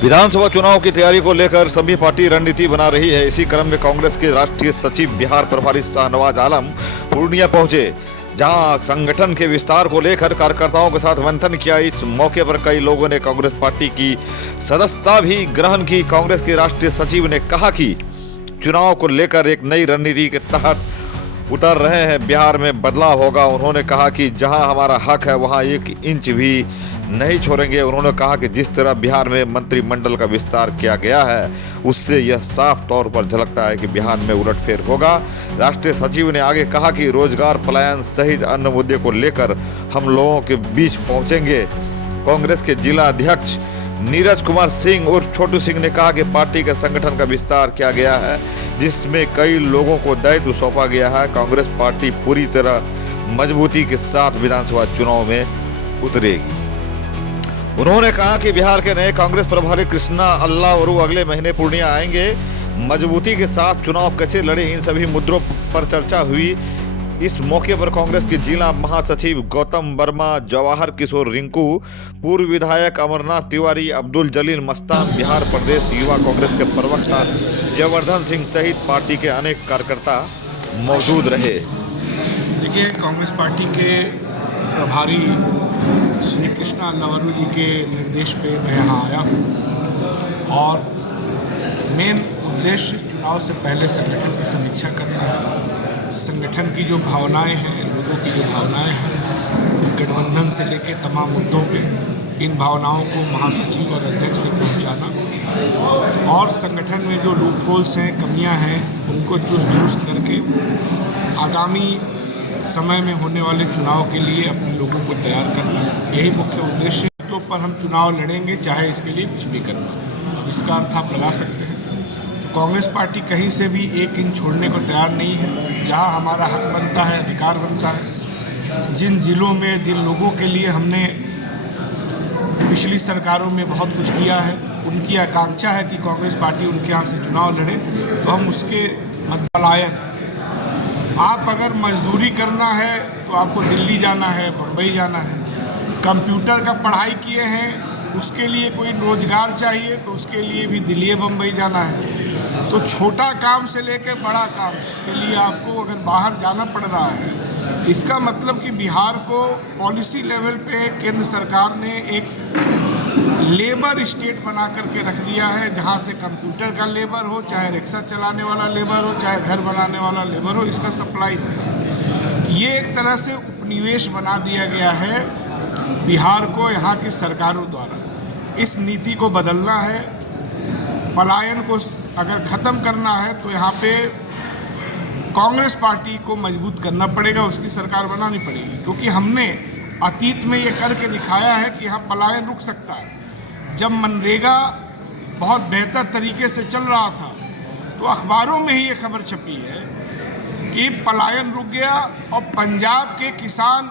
विधानसभा चुनाव की तैयारी को लेकर सभी पार्टी रणनीति बना रही है। इसी क्रम में कांग्रेस के राष्ट्रीय सचिव बिहार प्रभारी शाहनवाज आलम पूर्णिया पहुंचे, जहां संगठन के विस्तार को लेकर कार्यकर्ताओं के साथ मंथन किया। इस मौके पर कई लोगों ने कांग्रेस पार्टी की सदस्यता भी ग्रहण की। कांग्रेस के राष्ट्रीय सचिव ने कहा कि चुनाव को लेकर एक नई रणनीति के तहत उतर रहे हैं, बिहार में बदलाव होगा। उन्होंने कहा कि जहां हमारा हक है वहां 1 इंच भी नहीं छोड़ेंगे। उन्होंने कहा कि जिस तरह बिहार में मंत्रिमंडल का विस्तार किया गया है, उससे यह साफ तौर पर झलकता है कि बिहार में उलटफेर होगा। राष्ट्रीय सचिव ने आगे कहा कि रोजगार, पलायन सहित अन्य मुद्दे को लेकर हम लोगों के बीच पहुंचेंगे। कांग्रेस के जिला अध्यक्ष नीरज कुमार सिंह और छोटू सिंह ने कहा कि पार्टी के संगठन का विस्तार किया गया है, जिसमें कई लोगों को दायित्व सौंपा गया है। कांग्रेस पार्टी पूरी तरह मजबूती के साथ विधानसभा चुनाव में उतरेगी। उन्होंने कहा कि बिहार के नए कांग्रेस प्रभारी कृष्णा अल्लावरू अगले महीने पूर्णिया आएंगे। मजबूती के साथ चुनाव कैसे लड़े, इन सभी मुद्दों पर चर्चा हुई। इस मौके पर कांग्रेस के जिला महासचिव गौतम वर्मा, जवाहर किशोर रिंकू, पूर्व विधायक अमरनाथ तिवारी, अब्दुल जलील मस्तान, बिहार प्रदेश युवा कांग्रेस के प्रवक्ता जयवर्धन सिंह सहित पार्टी के अनेक कार्यकर्ता मौजूद रहे। देखिए, कांग्रेस पार्टी के प्रभारी श्री कृष्णा अल्लावरू जी के निर्देश पे मैं यहाँ आया हूँ और मेन उद्देश्य चुनाव से पहले संगठन की समीक्षा करना है। संगठन की जो भावनाएं हैं, लोगों की जो भावनाएं हैं, गठबंधन से लेकर तमाम मुद्दों पे इन भावनाओं को महासचिव और अध्यक्ष तक पहुँचाना और संगठन में जो लूप होल्स हैं, कमियाँ हैं, उनको चुस्त दुरुस्त करके आगामी समय में होने वाले चुनाव के लिए अपने लोगों को तैयार करना, यही मुख्य उद्देश्य है। तो पर हम चुनाव लड़ेंगे, चाहे इसके लिए कुछ भी करना। अब इसका अर्थ आप लगा सकते हैं। तो कांग्रेस पार्टी कहीं से भी 1 इंच छोड़ने को तैयार नहीं है। जहां हमारा हक बनता है, अधिकार बनता है, जिन जिलों में जिन लोगों के लिए हमने पिछली सरकारों में बहुत कुछ किया है, उनकी आकांक्षा है कि कांग्रेस पार्टी उनके यहाँ से चुनाव लड़े, तो हम उसके पलायन, आप अगर मजदूरी करना है तो आपको दिल्ली जाना है, मुंबई जाना है। कंप्यूटर का पढ़ाई किए हैं, उसके लिए कोई रोजगार चाहिए तो उसके लिए भी दिल्ली बम्बई जाना है। तो छोटा काम से लेकर बड़ा काम के लिए आपको अगर बाहर जाना पड़ रहा है, इसका मतलब कि बिहार को पॉलिसी लेवल पे केंद्र सरकार ने एक लेबर स्टेट बना करके रख दिया है, जहाँ से कंप्यूटर का लेबर हो, चाहे रिक्शा चलाने वाला लेबर हो, चाहे घर बनाने वाला लेबर हो, इसका सप्लाई होता है। ये एक तरह से उपनिवेश बना दिया गया है बिहार को यहाँ की सरकारों द्वारा। इस नीति को बदलना है, पलायन को अगर ख़त्म करना है तो यहाँ पे कांग्रेस पार्टी को मजबूत करना पड़ेगा, उसकी सरकार बनानी पड़ेगी। क्योंकि हमने अतीत में ये करके दिखाया है कि यहाँ पलायन रुक सकता है। जब मनरेगा बहुत बेहतर तरीके से चल रहा था तो अखबारों में ही ये खबर छपी है कि पलायन रुक गया और पंजाब के किसान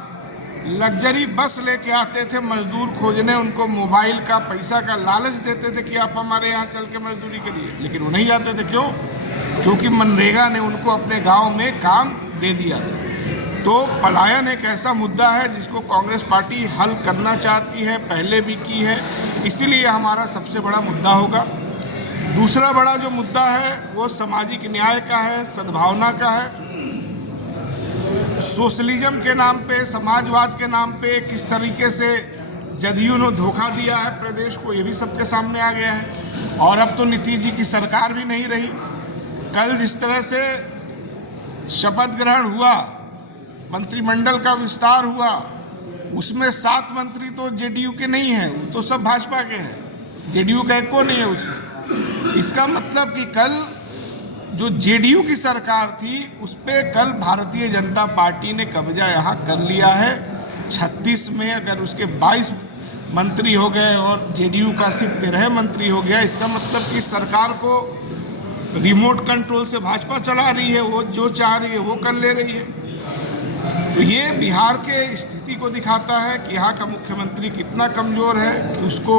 लग्जरी बस लेके आते थे मजदूर खोजने, उनको मोबाइल का, पैसा का लालच देते थे कि आप हमारे यहाँ चल के मजदूरी करिए, लेकिन वो नहीं जाते थे। क्यों? क्योंकि मनरेगा ने उनको अपने गाँव में काम दे दिया। तो पलायन एक ऐसा मुद्दा है जिसको कांग्रेस पार्टी हल करना चाहती है, पहले भी की है, इसीलिए हमारा सबसे बड़ा मुद्दा होगा। दूसरा बड़ा जो मुद्दा है वो सामाजिक न्याय का है, सद्भावना का है। सोशलिज्म के नाम पे, समाजवाद के नाम पे किस तरीके से जदयू ने धोखा दिया है प्रदेश को, ये भी सबके सामने आ गया है। और अब तो नीतीश जी की सरकार भी नहीं रही। कल जिस तरह से शपथ ग्रहण हुआ, मंत्रिमंडल का विस्तार हुआ, उसमें 7 मंत्री तो जेडीयू के नहीं हैं, वो तो सब भाजपा के हैं। जेडीयू का एक को नहीं है उसमें। इसका मतलब कि कल जो जेडीयू की सरकार थी उस पे कल भारतीय जनता पार्टी ने कब्जा यहाँ कर लिया है। 36 में अगर उसके 22 मंत्री हो गए और जेडीयू का सिर्फ 13 मंत्री हो गया, इसका मतलब कि सरकार को रिमोट कंट्रोल से भाजपा चला रही है, वो जो चाह रही है वो कर ले रही है। तो ये बिहार के स्थिति को दिखाता है कि यहाँ का मुख्यमंत्री कितना कमज़ोर है कि उसको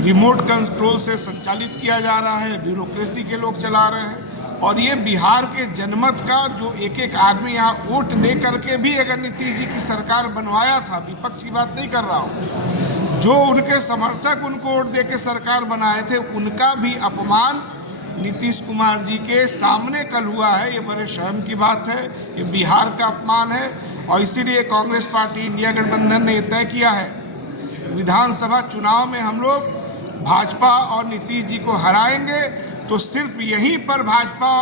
रिमोट कंट्रोल से संचालित किया जा रहा है, ब्यूरोक्रेसी के लोग चला रहे हैं। और ये बिहार के जनमत का जो एक एक आदमी यहाँ वोट दे करके भी अगर नीतीश जी की सरकार बनवाया था, विपक्ष की बात नहीं कर रहा हूँ, जो उनके समर्थक उनको वोट दे के सरकार बनाए थे उनका भी अपमान नीतीश कुमार जी के सामने कल हुआ है। ये बड़े शर्म की बात है, ये बिहार का अपमान है। और इसीलिए कांग्रेस पार्टी इंडिया गठबंधन ने तय किया है विधानसभा चुनाव में हम लोग भाजपा और नीतीश जी को हराएंगे तो सिर्फ यहीं पर भाजपा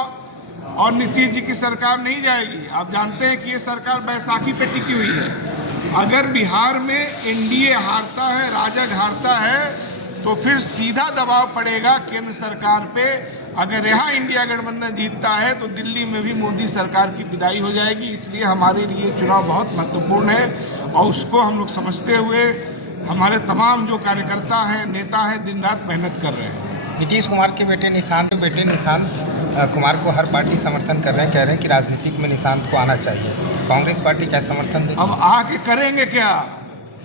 और नीतीश जी की सरकार नहीं जाएगी। आप जानते हैं कि ये सरकार बैसाखी पे टिकी हुई है। अगर बिहार में एनडीए हारता है, राजग हारता है, तो फिर सीधा दबाव पड़ेगा केंद्र सरकार पे। अगर यहाँ इंडिया गठबंधन जीतता है तो दिल्ली में भी मोदी सरकार की विदाई हो जाएगी। इसलिए हमारे लिए चुनाव बहुत महत्वपूर्ण है और उसको हम लोग समझते हुए हमारे तमाम जो कार्यकर्ता हैं, नेता हैं, दिन रात मेहनत कर रहे हैं। नीतीश कुमार के बेटे निशांत कुमार को हर पार्टी समर्थन कर रहे हैं, कह रहे हैं कि राजनीतिक में निशांत को आना चाहिए। कांग्रेस पार्टी क्या समर्थन देगी? अब आके करेंगे क्या?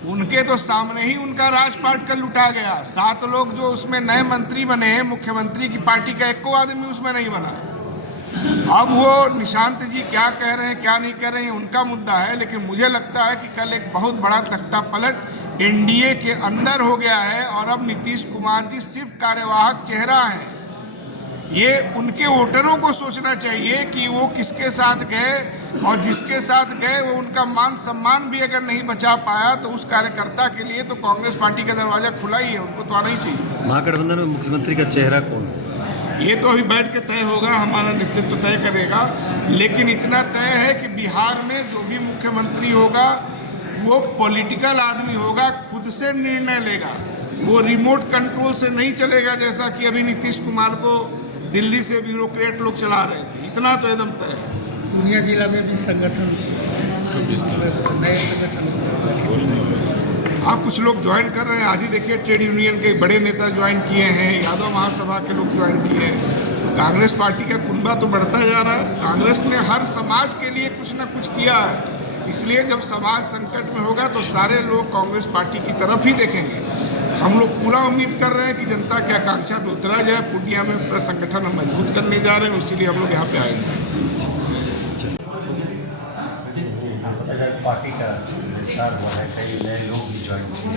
उनके तो सामने ही उनका राजपाट कल लुटा गया। 7 लोग जो उसमें नए मंत्री बने हैं, मुख्यमंत्री की पार्टी का एको आदमी उसमें नहीं बना। अब वो निशांत जी क्या कह रहे हैं क्या नहीं कह रहे हैं उनका मुद्दा है, लेकिन मुझे लगता है कि कल एक बहुत बड़ा तख्ता पलट एनडीए के अंदर हो गया है और अब नीतीश कुमार जी सिर्फ कार्यवाहक चेहरा हैं। ये उनके वोटरों को सोचना चाहिए कि वो किसके साथ गए और जिसके साथ गए वो उनका मान सम्मान भी अगर नहीं बचा पाया तो उस कार्यकर्ता के लिए तो कांग्रेस पार्टी का दरवाजा खुला ही है, उनको तो आना ही चाहिए। महागठबंधन में मुख्यमंत्री का चेहरा कौन? ये तो अभी बैठ के तय होगा, हमारा नेतृत्व तय करेगा। लेकिन इतना तय है कि बिहार में जो भी मुख्यमंत्री होगा वो पॉलिटिकल आदमी होगा, खुद से निर्णय लेगा, वो रिमोट कंट्रोल से नहीं चलेगा जैसा कि अभी नीतीश कुमार को दिल्ली से ब्यूरोक्रेट लोग चला रहे थे। इतना तो एकदम तय है। पूर्णिया जिला में भी संगठन नए संगठन आप कुछ लोग ज्वाइन कर रहे हैं। आज ही देखिए ट्रेड यूनियन के बड़े नेता ज्वाइन किए हैं, यादव महासभा के लोग ज्वाइन किए हैं। कांग्रेस पार्टी का कुनबा तो बढ़ता जा रहा है। कांग्रेस ने हर समाज के लिए कुछ ना कुछ किया है, इसलिए जब समाज संकट में होगा तो सारे लोग कांग्रेस पार्टी की तरफ ही देखेंगे। हम लोग पूरा उम्मीद कर रहे हैं कि जनता की आकांक्षा पे उतरा जाए। पूर्णिया में पूरा संगठन हम मजबूत करने जा रहे हैं, इसीलिए हम लोग यहाँ पे आए हैं। पार्टी का विस्तार हुआ है, कई नए लोग भी ज्वाइन किए।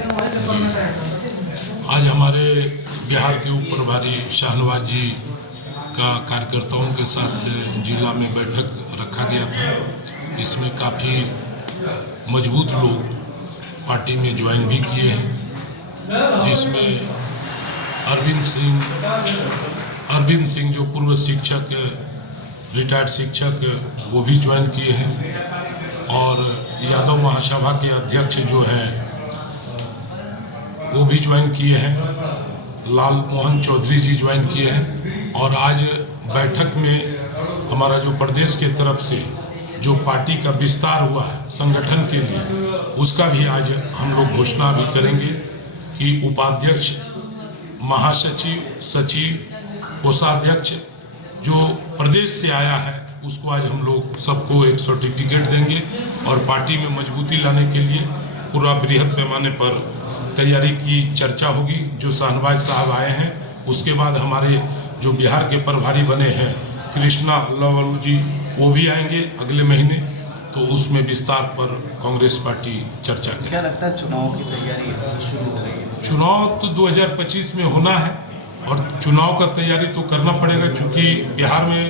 आज हमारे बिहार के उप प्रभारी शाहनवाज जी का कार्यकर्ताओं के साथ जिला में बैठक रखा गया था, जिसमें काफ़ी मजबूत लोग पार्टी में ज्वाइन भी किए हैं, जिसमें अरविंद सिंह जो पूर्व शिक्षक, रिटायर्ड शिक्षक, वो भी ज्वाइन किए हैं। और यादव महासभा के अध्यक्ष जो हैं वो भी ज्वाइन किए हैं। लाल मोहन चौधरी जी ज्वाइन किए हैं। और आज बैठक में हमारा जो प्रदेश के तरफ से जो पार्टी का विस्तार हुआ है संगठन के लिए, उसका भी आज हम लोग घोषणा भी करेंगे कि उपाध्यक्ष, महासचिव, सचिव, कोषाध्यक्ष जो प्रदेश से आया है उसको आज हम लोग सबको एक सर्टिफिकेट देंगे और पार्टी में मजबूती लाने के लिए पूरा बृहद पैमाने पर तैयारी की चर्चा होगी। जो शाहनवाज साहब आए हैं, उसके बाद हमारे जो बिहार के प्रभारी बने हैं कृष्णा लवरू जी, वो भी आएंगे अगले महीने, तो उसमें विस्तार पर कांग्रेस पार्टी चर्चा करेगी। क्या लगता है चुनाव की तैयारी शुरू हो गई है? चुनाव तो 2025 में होना है और चुनाव का तैयारी तो करना पड़ेगा, क्योंकि बिहार में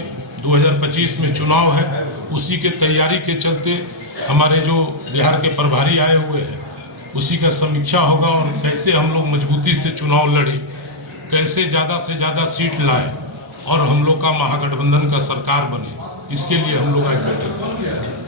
2025 में चुनाव है। उसी के तैयारी के चलते हमारे जो बिहार के प्रभारी आए हुए हैं उसी का समीक्षा होगा और कैसे हम लोग मजबूती से चुनाव लड़े, कैसे ज़्यादा से ज़्यादा सीट लाए और हम लोग का महागठबंधन का सरकार बने, इसके लिए हम लोग आज बैठक कर रहे हैं।